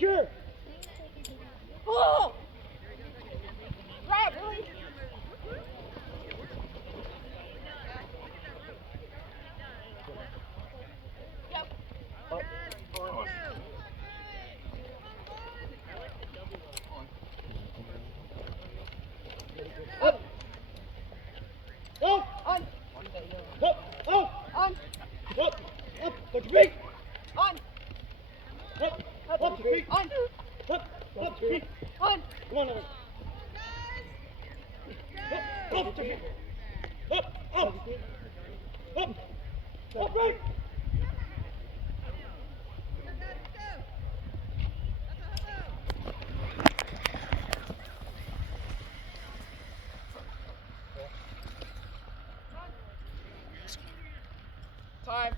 Secure. Oh! Grab, really? Yep. Up. On. Up. Up. On. Up. Up. On. Up. Up. Put your feet. On. Up. Up. Up your feet. On. Up. Up your feet. On. Come on, Evan. Up. Up your feet. Up. Up. Up. Up right. Time.